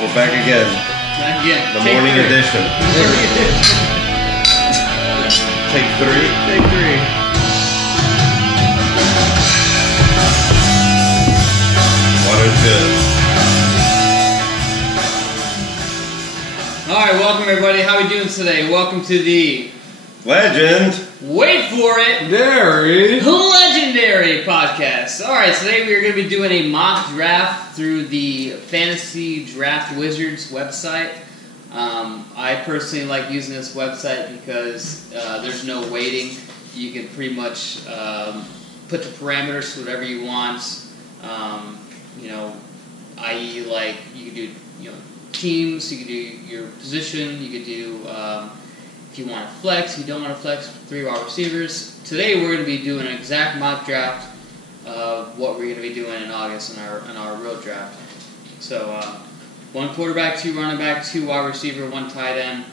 We're back again. Back again. The morning edition. Take three. Take three. Water's good. Alright, welcome everybody. How are we doing today? Welcome to the Legend. Wait for it! Dairy. Legendary podcast. Alright, today we are going to be doing a mock draft through the Fantasy Draft Wizards website. I personally like using this website because there's no waiting. You can pretty much put the parameters to whatever you want. I.e. like you can do teams, you can do your position, you could do if you want to flex, you don't want to flex, 3 wide receivers. Today we're going to be doing an exact mock draft of what we're going to be doing in August in our real draft. So 1 quarterback, 2 running back, 2 wide receiver, 1 tight end,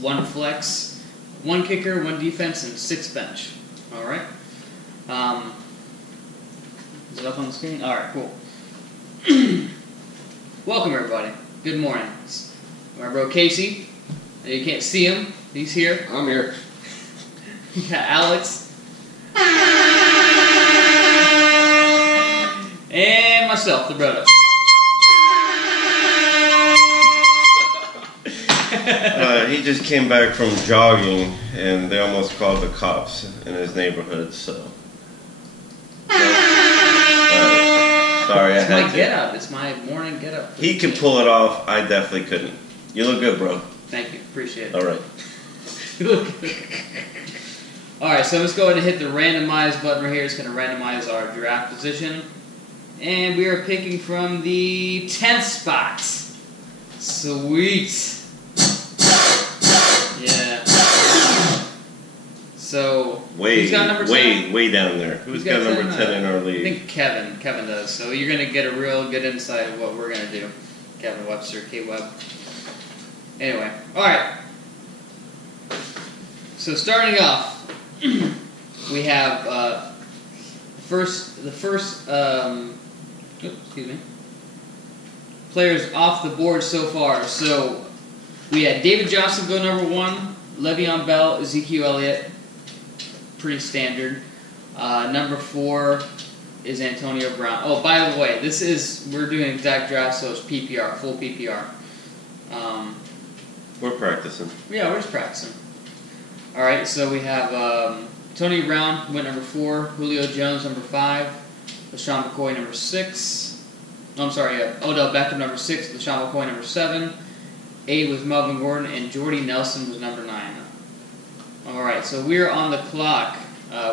1 flex, 1 kicker, 1 defense, and 6 bench. All right. Is it up on the screen? All right, cool. Welcome everybody. Good morning. It's my bro Casey. You can't see him. He's here. I'm here. You got Alex. And myself, the brother. He just came back from jogging, and they almost called the cops in his neighborhood. So, sorry, It's I had my to. get up. It's my morning get up. He could pull it off. I definitely couldn't. You look good, bro. Thank you. Appreciate it. All right. Alright, so let's go ahead and hit the randomize button right here. It's going to randomize our draft position. And we are picking from the 10th spot. Sweet. Yeah. So, who's got number 10? Way down there. Who's got number 10 in our I league? think Kevin does. So you're going to get a real good insight of what we're going to do. Kevin Webster, K-Web. Anyway, alright. So starting off, we have the first players off the board so far. So we had David Johnson go number 1, Le'Veon Bell, Ezekiel Elliott, pretty standard. Number 4 is Antonio Brown. Oh, by the way, we're doing exact draft, so it's PPR, full PPR. We're practicing. Yeah, we're just practicing. All right, so we have Antonio Brown went number 4, Julio Jones number 5, LaShawn McCoy number 6. No, I'm sorry, Odell Beckham number 6, LaShawn McCoy number 7. 8 was Melvin Gordon, and Jordy Nelson was number 9. All right, so we're on the clock.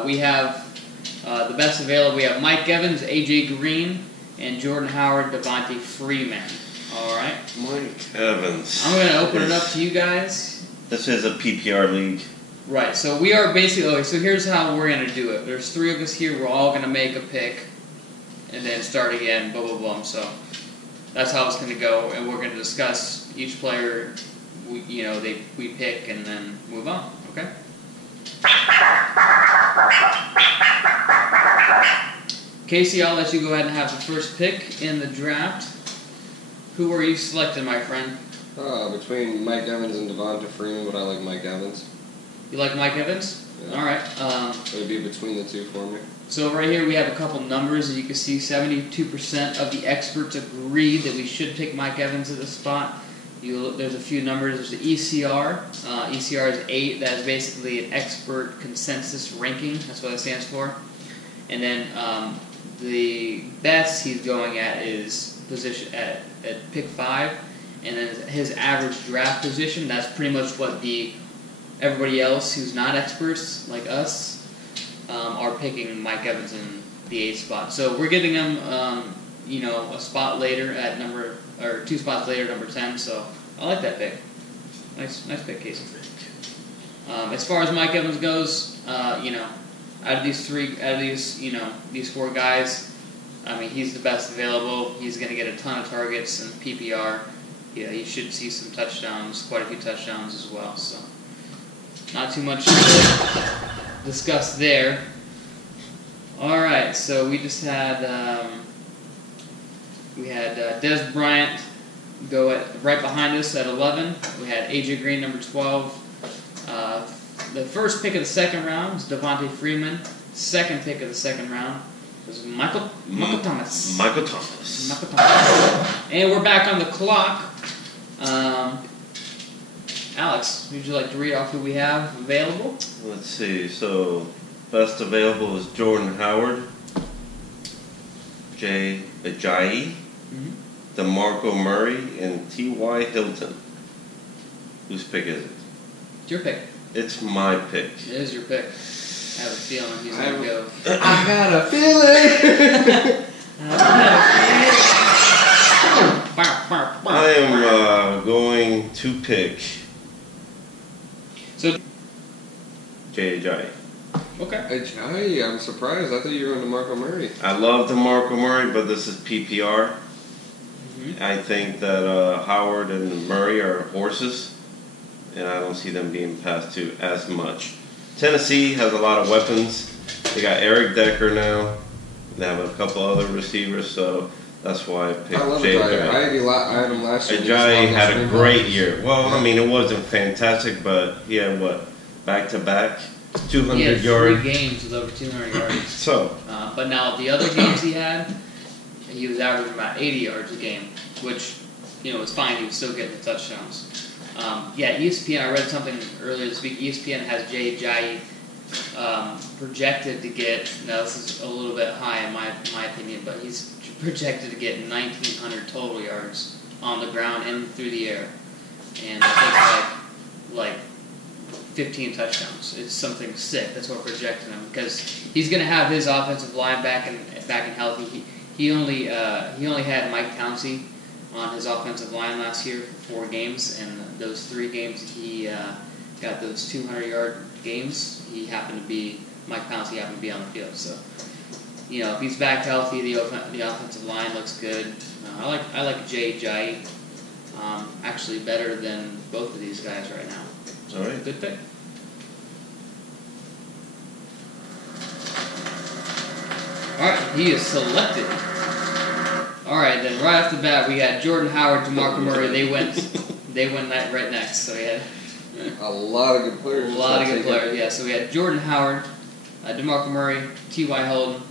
We have the best available. We have Mike Evans, AJ Green, and Jordan Howard, Devontae Freeman. All right. Mike Evans. I'm going to open it up to you guys. This is a PPR league. Right, so we are basically, okay, so here's how we're going to do it. There's 3 of us here, we're all going to make a pick, and then start again, blah, blah, blah. So that's how it's going to go, and we're going to discuss each player, we pick, and then move on, okay? Casey, I'll let you go ahead and have the first pick in the draft. Who are you selecting, my friend? Between Mike Evans and Devonta Freeman, but I like Mike Evans. You like Mike Evans? Yeah. All right. It would be between the 2 for me. So right here we have a couple numbers. As you can see, 72% of the experts agreed that we should pick Mike Evans at this spot. There's a few numbers. There's the ECR. ECR is 8. That is basically an expert consensus ranking. That's what it stands for. And then the best he's going at is position at pick 5. And then his average draft position, that's pretty much what everybody else who's not experts, like us, are picking Mike Evans in the 8th spot. So we're getting him, a spot later at 2 spots later, number 10. So I like that pick. Nice pick, Casey. As far as Mike Evans goes, out of these 4 guys, I mean, he's the best available. He's going to get a ton of targets in PPR. Yeah, you should see some touchdowns, quite a few touchdowns as well. So, not too much to discuss there. All right, so we just had Dez Bryant go at right behind us at 11. We had AJ Green, number 12. The first pick of the second round was Devontae Freeman. Second pick of the second round was Michael Thomas. Michael Thomas. And we're back on the clock. Alex, would you like to read off who we have available? Let's see. So, best available is Jordan Howard, Jay Ajayi, DeMarco Murray, and T.Y. Hilton. Whose pick is it? It's your pick. It's my pick. It is your pick. I have a feeling he's going to go. I got a feeling. I am going to pick So, Jay Ajayi. okay. Hey, I'm surprised. I thought you were on DeMarco Murray. I love DeMarco Murray, but this is PPR. I think that Howard and Murray are horses, and I don't see them being passed to as much. Tennessee has a lot of weapons. They got Eric Decker now. They have a couple other receivers, so that's why I picked I love Jay Ajayi. Ajayi. I had him last year. Ajayi had a great year. Well, I mean, it wasn't fantastic, but he had back-to-back, 200 He had yards. 3 games with over 200 yards. So, But now the other games he had, he was averaging about 80 yards a game, which, was fine. He was still getting the touchdowns. ESPN, I read something earlier this week. ESPN has Jay Ajayi projected to get, now this is a little bit high in my opinion, but he's projected to get 1,900 total yards on the ground and through the air. And I think like 15 touchdowns. It's something sick. That's what we're projecting him, because he's going to have his offensive line back and healthy. He only had Mike Pouncey on his offensive line last year for 4 games, and those 3 games he got those 200-yard games. Mike Pouncey happened to be on the field. So, if he's back healthy, the offensive line looks good. I like Jay Ajayi, actually better than both of these guys right now. all right. Good pick. Alright, he is selected. Alright, then right off the bat we got Jordan Howard, DeMarco Murray. They went right next. So we had A lot of good players. a lot of good players. Yeah, so we had Jordan Howard, DeMarco Murray, T.Y. Hilton,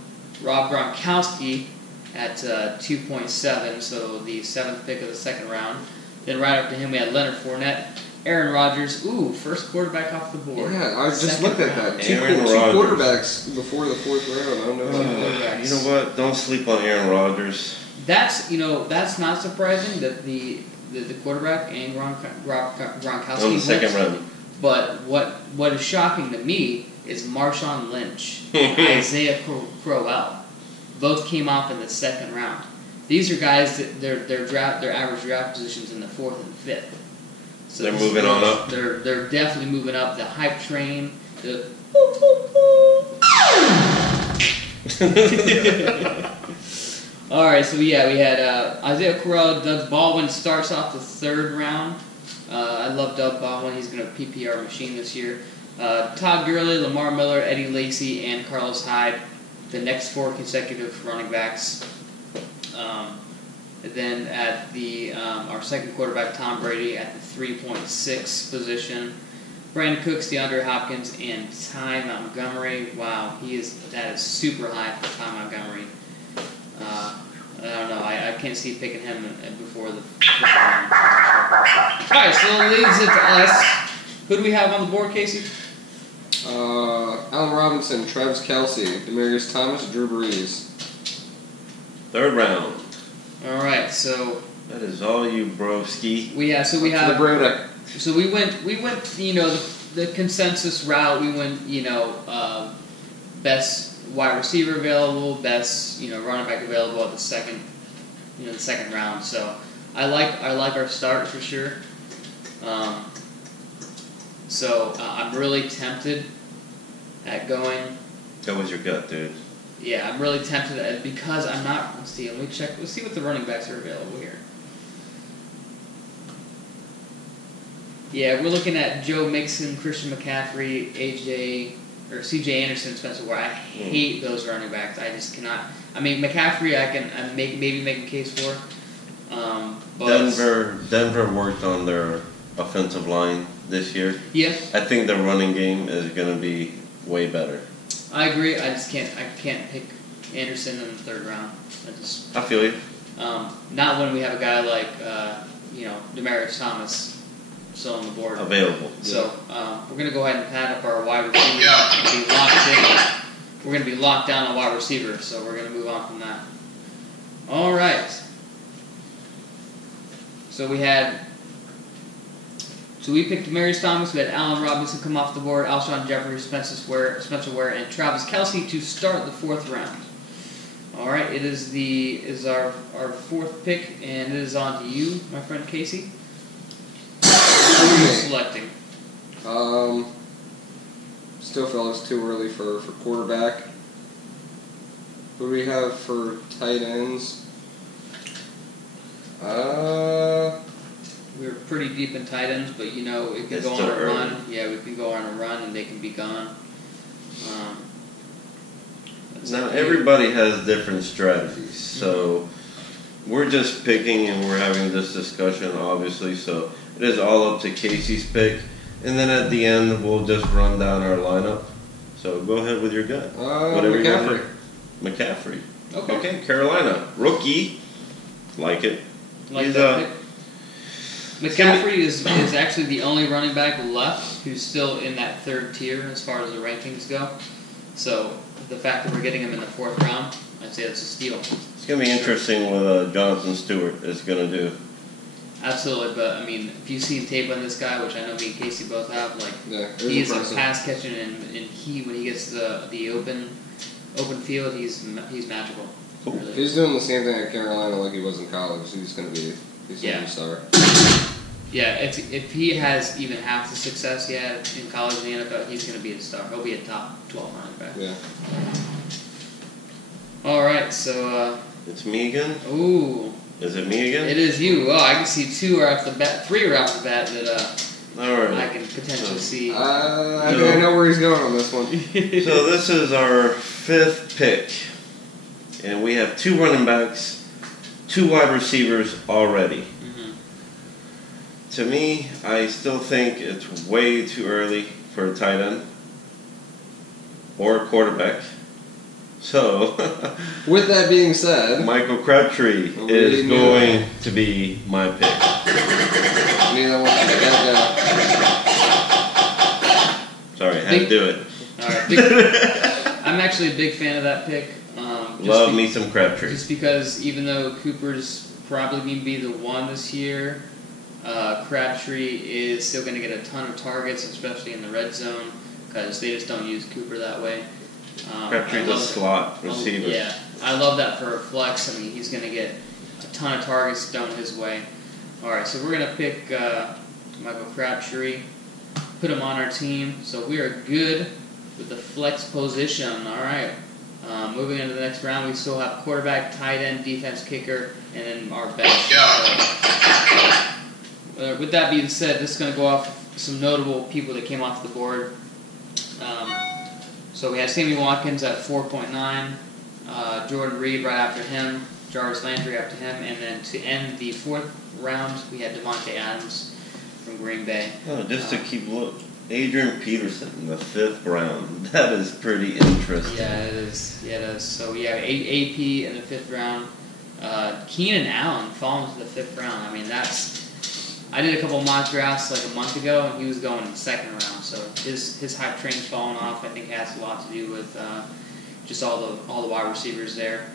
Rob Gronkowski at 2.7, so the 7th pick of the second round. Then right after him we had Leonard Fournette, Aaron Rodgers. Ooh, first quarterback off the board. Yeah, I just Second looked at round. that. Two Aaron quarterbacks before the 4th round. I don't know. quarterbacks. You know what? Don't sleep on Aaron Rodgers. That's not surprising that the quarterback and Gronkowski On the second went. round. But what is shocking to me is Marshawn Lynch, Isaiah Crowell. Both came off in the second round. These are guys that their average draft positions in the 4th and 5th. So They're moving on up. They're definitely moving up. The hype train. All right, so we had Isaiah Crowell. Doug Baldwin starts off the 3rd round. I love Doug Baldwin. He's going to PPR machine this year. Todd Gurley, Lamar Miller, Eddie Lacy, and Carlos Hyde. The next 4 consecutive running backs. Then at our second quarterback, Tom Brady, at the 3.6 position. Brandon Cooks, DeAndre Hopkins, and Ty Montgomery. Wow, that is super high for Ty Montgomery. I don't know. I can't see picking him before the round. Alright, so it leaves it to us. Who do we have on the board, Casey? Allen Robinson, Travis Kelce, Demaryius Thomas, Drew Brees. 3rd round. Alright, so That is all you, broski. we have The Brody. So we went the consensus route. We went best wide receiver available, best running back available at the second round. So I like our start for sure. I'm really tempted at going. That was your gut, dude. Yeah, I'm really tempted because I'm not. Let's see. Let me check. Let's see what the running backs are available here. Yeah, we're looking at Joe Mixon, Christian McCaffrey, C.J. Anderson, Spencer Ware. I hate those running backs. I just cannot. I mean, McCaffrey, I can maybe make a case for. But Denver worked on their offensive line this year. yeah, I think their running game is going to be way better. I agree. I can't pick Anderson in the third round. I feel you. Not when we have a guy like Demaryius Thomas still on the board Available. So we're gonna go ahead and pad up our wide receiver. We're gonna be locked down on wide receiver, so we're gonna move on from that. All right. So we picked Demaryius Thomas. We had Allen Robinson come off the board, Alshon Jeffrey, Spencer Ware, and Travis Kelce to start the fourth round. All right, it is our fourth pick, and it is on to you, my friend Casey. Who are you selecting? Still feel it's too early for quarterback. Who do we have for tight ends? We were pretty deep in tight ends, but it can It's go on still a early. run. Yeah, we can go on a run, and they can be gone. Now, everybody has different strategies, so we're just picking and we're having this discussion, obviously, so it is all up to Casey's pick. And then at the end, we'll just run down our lineup. So go ahead with your gut. Whatever you wanna McCaffrey. do. McCaffrey. Okay. Okay, Carolina. Rookie. Like it. Like He's, that pick. McCaffrey is actually the only running back left who's still in that third tier as far as the rankings go. So the fact that we're getting him in the fourth round, I'd say that's a steal. It's going to be interesting what Jonathan Stewart is going to do. Absolutely, but I mean, if you've seen tape on this guy, which I know me and Casey both have, he's a pass catching, and when he gets the open field, he's magical. Cool. Really. If he's doing the same thing at Carolina like he was in college, he's going to be a star. Yeah, if he has even half the success he had in college and the NFL, he's going to be a star. He'll be a top 12 running back. Yeah. All right, so It's me again? ooh. Is it me again? It is you. Oh, I can see three right off the bat that All right. I can potentially see. I think I know where he's going on this one. So this is our fifth pick. And we have 2 running backs, 2 wide receivers already. Mm-hmm. To me, I still think it's way too early for a tight end or a quarterback. So, With that being said, Michael Crabtree is going to be my pick. neither one. Sorry, I had to do it. All right, I'm actually a big fan of that pick. Love me some Crabtree. Just because even though Cooper's probably going to be the one this year, Crabtree is still going to get a ton of targets, especially in the red zone, because they just don't use Cooper that way. Crabtree's a slot receiver. Yeah, I love that for a flex. I mean, he's going to get a ton of targets thrown his way. All right, so we're going to pick Michael Crabtree, put him on our team, so we are good with the flex position. All right. Moving into the next round, we still have quarterback, tight end, defense, kicker, and then our bench. With that being said, this is going to go off some notable people that came off the board. So we had Sammy Watkins at 4.9, Jordan Reed right after him, Jarvis Landry after him, and then to end the fourth round, we had Devontae Adams from Green Bay. Oh, just to keep look. Adrian Peterson in the 5th round. That is pretty interesting. Yeah, it is. Yeah, it is. So we have AP in the 5th round. Keenan Allen falling to the 5th round. I mean, I did a couple mock drafts like a month ago, and he was going in the 2nd round. So his hype train's falling off. I think it has a lot to do with just all the wide receivers there.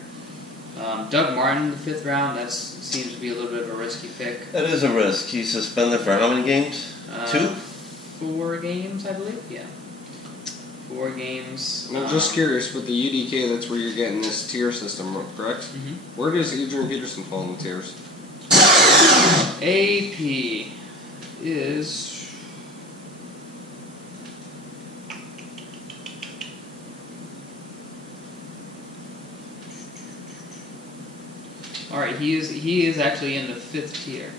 Doug Martin in the 5th round. That seems to be a little bit of a risky pick. That is a risk. He's suspended for how many games? 2? 4 games, I believe. Yeah, 4 games. I'm just curious, with the UDK, that's where you're getting this tier system, correct? Mm-hmm. Where does Adrian Peterson fall in the tiers? AP is all right. He is actually in the 5th tier.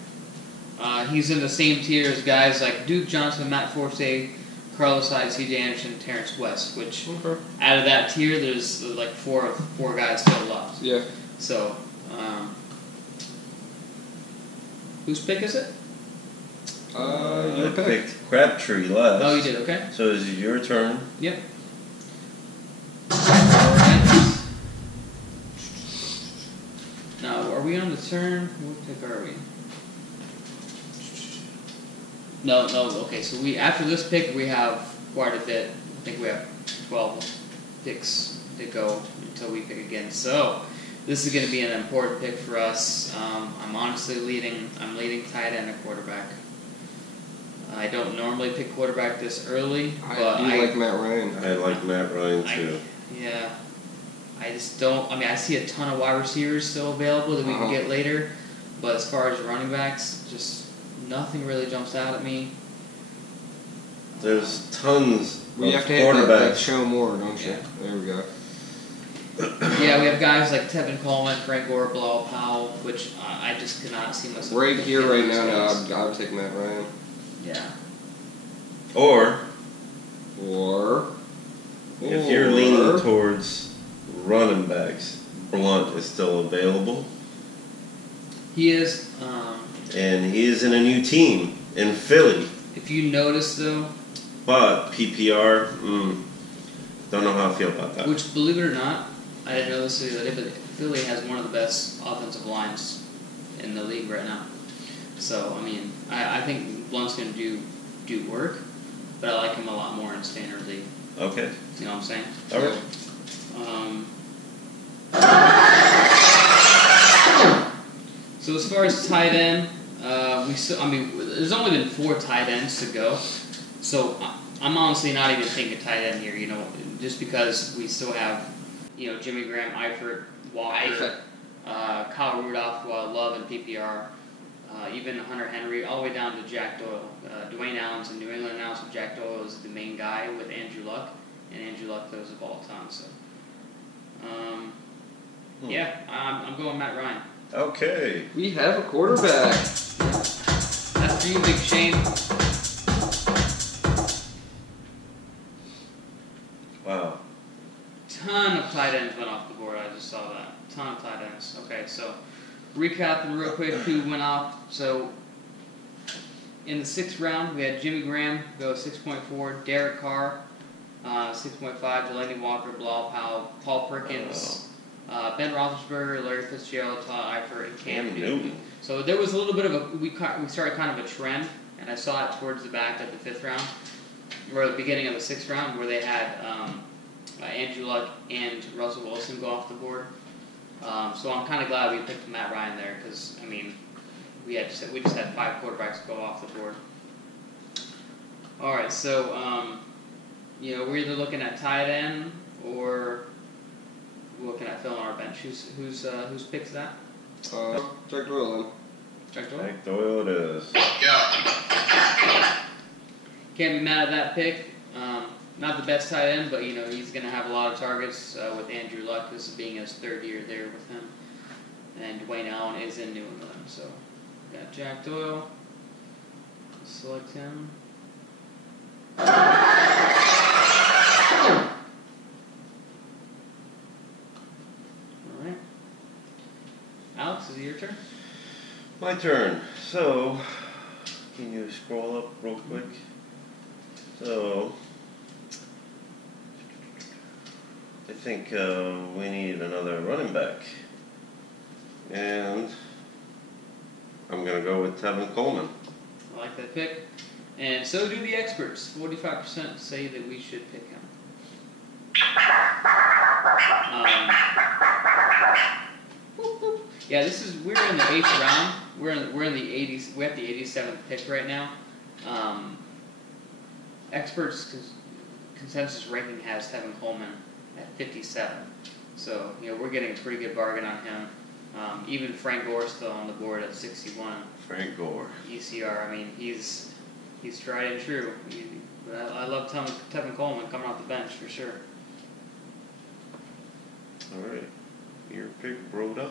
He's in the same tier as guys like Duke Johnson, Matt Forte, Carlos Hyde, C.J. Anderson, Terrence West. Which out of that tier, there's like four guys still left. Yeah. So Whose pick is it? Your I pick. picked Crabtree last. Oh, you did. Okay. So is it your turn? Yep. Alright. Now, are we on the turn? What pick are we? No. Okay, so after this pick, we have quite a bit. I think we have 12 picks to go until we pick again. So this is going to be an important pick for us. I'm honestly leading tight end and quarterback. I don't normally pick quarterback this early, but I like Matt Ryan. I like Matt Ryan too. I just don't. I mean, I see a ton of wide receivers still available that we can get later, but as far as running backs, just nothing really jumps out at me. There's tons We of have to hit that quarterbacks. show more, don't you? Yeah. There we go. Yeah, we have guys like Tevin Coleman, Frank Gore, Bilal Powell, which I just cannot see myself. Right here, getting right those now, guys. I would take Matt Ryan. Yeah. Or if you're leaning towards running backs, Blunt is still available. He is. And he is in a new team in Philly. If you notice, though, But PPR, don't know how I feel about that. which, believe it or not, I didn't know this the other day, but Philly has one of the best offensive lines in the league right now. So, I mean, I think Blunt's going to do work, but I like him a lot more in standard league. Okay. You know what I'm saying? All right. So as far as tight end, there's only been 4 tight ends to go. So I'm honestly not even thinking tight end here, just because we still have, Jimmy Graham, Eifert, Walker, Kyle Rudolph, who I love in PPR, even Hunter Henry, all the way down to Jack Doyle. Dwayne Allen's in New England now, so Jack Doyle is the main guy with Andrew Luck, and Andrew Luck throws the ball a ton. So, yeah, I'm going Matt Ryan. Okay. We have a quarterback. That's for you, Big Shane. Wow. Ton of tight ends went off the board. I just saw that. Ton of tight ends. Okay, so recapping real quick who went off. So in the 6th round, we had Jimmy Graham go 6.4, Derek Carr 6.5, Delaney Walker, Bilal Powell, Paul Perkins, Ben Roethlisberger, Larry Fitzgerald, Todd Eifert, and Cam Newton. So there was a little bit of we started kind of a trend, and I saw it towards the back of the 5th round, or the beginning of the 6th round, where they had Andrew Luck and Russell Wilson go off the board. So I'm kind of glad we picked Matt Ryan there, because I mean, we just had 5 quarterbacks go off the board. All right, so we're either looking at tight end or looking at filling our bench. Whose pick's that? Jack Doyle then. Jack Doyle? Jack Doyle it is. Can't be mad at that pick. Not the best tight end, but he's going to have a lot of targets with Andrew Luck. This is being his 3rd year there with him, and Dwayne Allen is in New England. So got Jack Doyle. Select him. All right. Alex, is it your turn? My turn. So, can you scroll up real quick? So, I think we need another running back. And I'm going to go with Tevin Coleman. I like that pick. And so do the experts. 45% say that we should pick him. Yeah, we're in the 8th round. We're in the 80s. We have the 87th pick right now. Experts consensus ranking has Tevin Coleman at 57. So we're getting a pretty good bargain on him. Even Frank Gore still on the board at 61. Frank Gore. ECR. I mean, he's tried and true. I love Tevin Coleman coming off the bench for sure. All right. Your pick, Broda.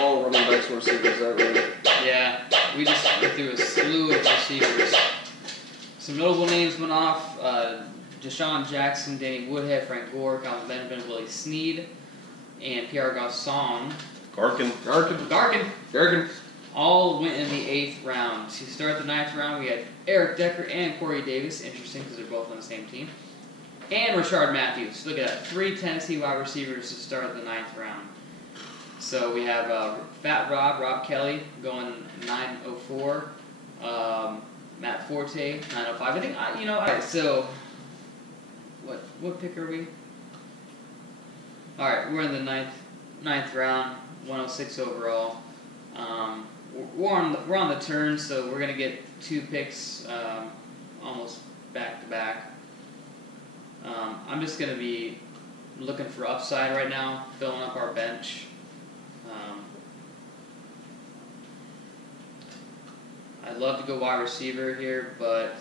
All running backs and receivers that way. Yeah, we just went through a slew of receivers. Some notable names went off. Deshaun Jackson, Danny Woodhead, Frank Gore, Calvin Benjamin, Willie Snead. and Pierre Garcon. Garkin. All went in the 8th round. To start the 9th round, we had Eric Decker and Corey Davis. Interesting because they're both on the same team. And Rashard Matthews. Look at that. 3 Tennessee wide receivers to start the 9th round. So we have Fat Rob Kelly, going 904. Matt Forte, 905. I think, alright, so what pick are we? Alright, we're in the 9th round, 106 overall. We're on the turn, so we're going to get 2 picks almost back to back. I'm just going to be looking for upside right now, filling up our bench. I'd love to go wide receiver here, but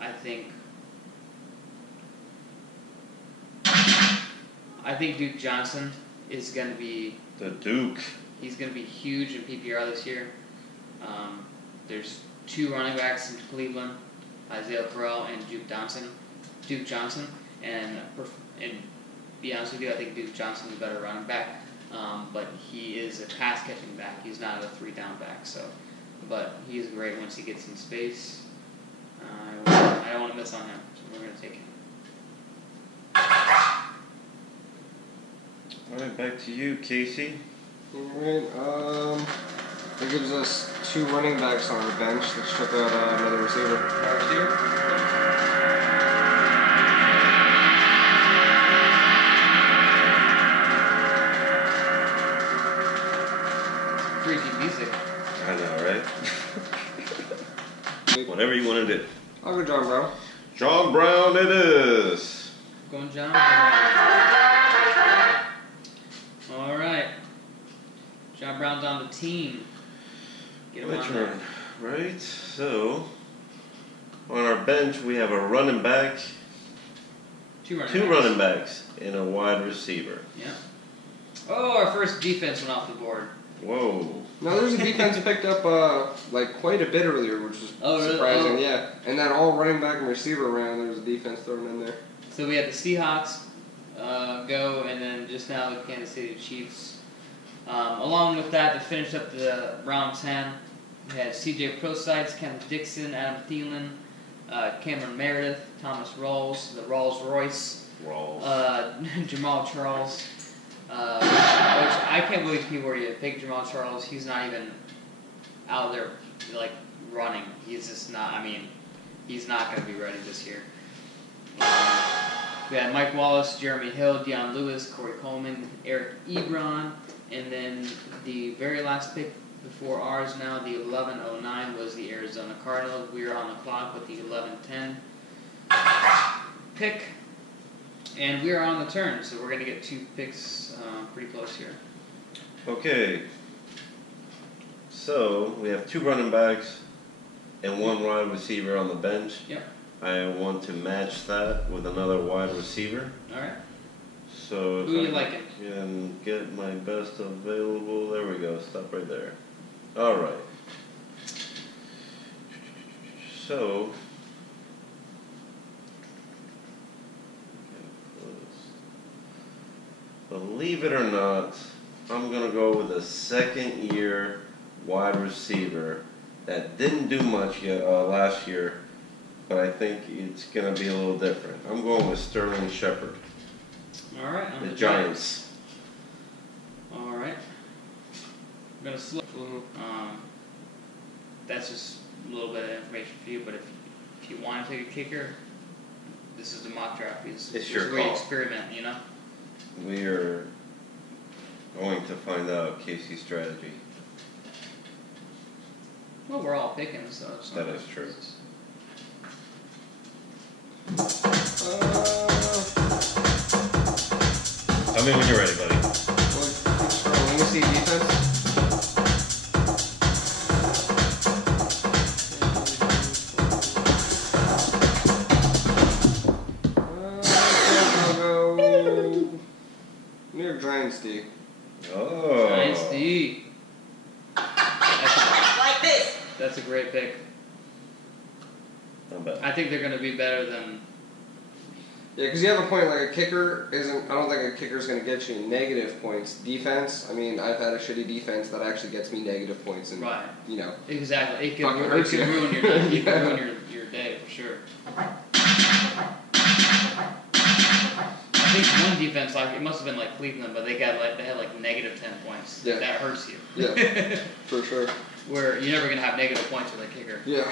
I think Duke Johnson is going to be the Duke. He's going to be huge in PPR this year. There's 2 running backs in Cleveland, Isaiah Crowell and Duke Johnson. And to be honest with you, I think Duke Johnson's a better running back, but he is a pass catching back. He's not a 3-down back. But he's great once he gets in space. I don't want to miss on him, so we're going to take him. Alright, back to you, Casey. Alright, that gives us 2 running backs on our bench. Let's check out another receiver. Freaky music. I know, right? Whatever you want to do. I'll go John Brown. John Brown it is. Going John. All right. John Brown's on the team. Get him My on turn, right? So, on our bench we have a running back, 2 running backs, and a wide receiver. Yeah. Oh, our first defense went off the board. Whoa. No, there's a defense picked up quite a bit earlier, which was really? surprising. Oh. Yeah, and that all running back and receiver round, there's a defense thrown in there. So we had the Seahawks go, and then just now the Kansas City Chiefs. Along with that, to finish up the round 10, we had C.J. Proscites, Kenneth Dixon, Adam Thielen, Cameron Meredith, Thomas Rawls, the Rolls Royce, Jamal Charles. Which I can't believe people were to pick Jamal Charles. He's not even out there running. He's just not. I mean, he's not going to be ready this year. We had Mike Wallace, Jeremy Hill, Deion Lewis, Corey Coleman, Eric Ebron, and then the very last pick before ours now, the 11:09 was the Arizona Cardinals. We are on the clock with the 11:10 pick. And we are on the turn, so we're going to get 2 picks pretty close here. Okay. So, we have 2 running backs and 1 wide receiver on the bench. Yep. I want to match that with another wide receiver. All right. So, Who if you I liking? can get my best available, there we go, stop right there. All right. So, believe it or not, I'm going to go with a 2nd-year wide receiver that didn't do much yet, last year, but I think it's going to be a little different. I'm going with Sterling Shepard. All right. The Giants. All right. I'm going to slow. That's just a little bit of information for you, but if you want to take a kicker, this is the mock draft. It's this your is where you call. experiment, you know? We are going to find out Casey's strategy. Well, we're all picking, so it's not. That is true. Tell me when you're ready, buddy. Let me see defense. I'll go New York Giants D. Oh. Giants D. Like this. That's a great pick. Not bad. I think they're going to be better than Yeah, because you have a point, like a kicker isn't. I don't think a kicker is going to get you negative points. Defense, I mean, I've had a shitty defense that actually gets me negative points, and Right. you know, Exactly. It Fucking could, hurts you. ruin your day. It Yeah. could ruin your day for sure. I think one defense, like it must have been like Cleveland, but they had like negative 10 points. Yeah. That hurts you. Yeah. For sure. Where you're never gonna have negative points with a kicker. Yeah.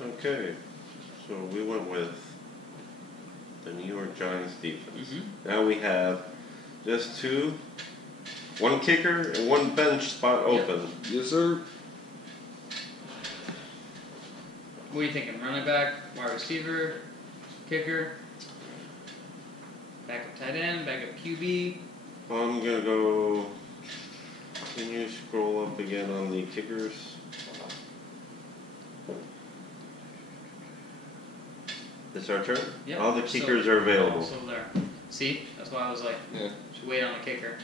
Okay, so we went with the New York Giants defense. Mm-hmm. Now we have just one kicker and one bench spot open. Yes, sir. What are you thinking? Running back, wide receiver, kicker, backup tight end, backup QB. I'm gonna go. Can you scroll up again on the kickers? It's our turn? Yep. All the kickers are available. So there. See? That's why I was like, Yeah. should wait on the kicker.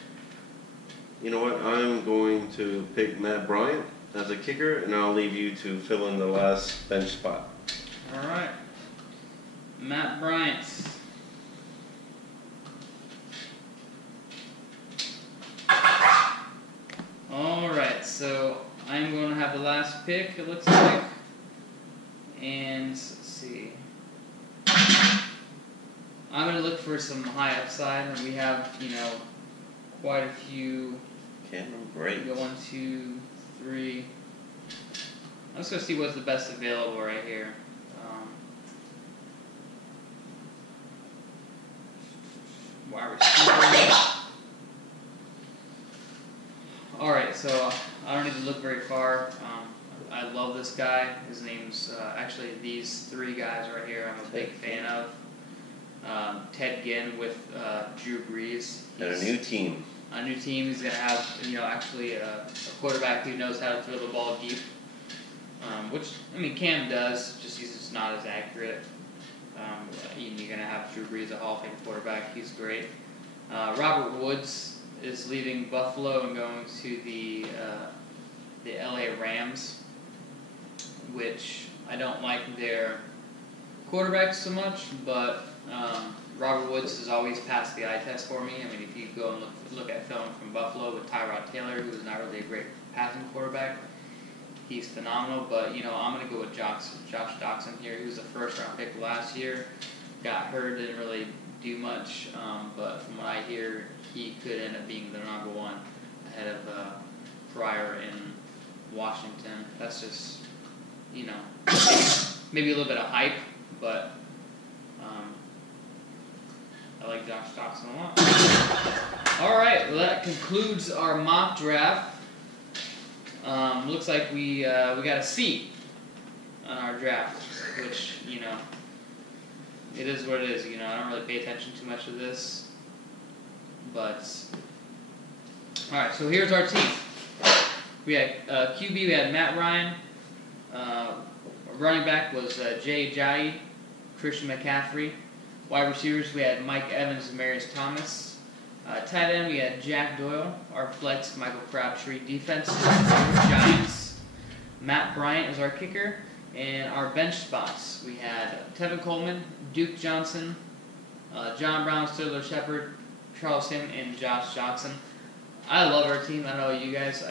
You know what? I'm going to pick Matt Bryant as a kicker, and I'll leave you to fill in the last bench spot. Alright. Matt Bryant. Alright, so I'm going to have the last pick, it looks like. And let's see. I'm going to look for some high upside, and we have, quite a few. Cameron Brate. Go 1, 2, 3. I'm just going to see what's the best available right here. Wide receiver. Alright, so I don't need to look very far. I love this guy. His name's actually these three guys right here I'm a big fan of. Ted Ginn with Drew Brees. And a new team. A new team. He's going to have, actually a quarterback who knows how to throw the ball deep. Which, Cam does, just he's just not as accurate. You're going to have Drew Brees, a Hall of Fame quarterback. He's great. Robert Woods is leaving Buffalo and going to the LA Rams, which I don't like their quarterbacks so much, but Robert Woods has always passed the eye test for me. If you go and look at film from Buffalo with Tyrod Taylor, who is not really a great passing quarterback, he's phenomenal. But I'm going to go with Josh Doxson here. He was a first-round pick last year. Got hurt, didn't really do much, but from what I hear, he could end up being the number one ahead of Pryor in Washington. That's just, maybe a little bit of hype, but I like Josh Doxson a lot. All right, well, that concludes our mock draft. Looks like we got a C on our draft, which it is what it is. I don't really pay attention too much to this, but all right. So here's our team. We had QB. We had Matt Ryan. Running back was Jay Ajayi, Christian McCaffrey. Wide receivers we had Mike Evans and Marius Thomas. Tight end we had Jack Doyle. Our flex Michael Crabtree. Defense Giants. Matt Bryant is our kicker. And our bench spots, we had Tevin Coleman, Duke Johnson, John Brown, Sterling Shepard, Charles Sims, and Josh Johnson. I love our team. I know you guys.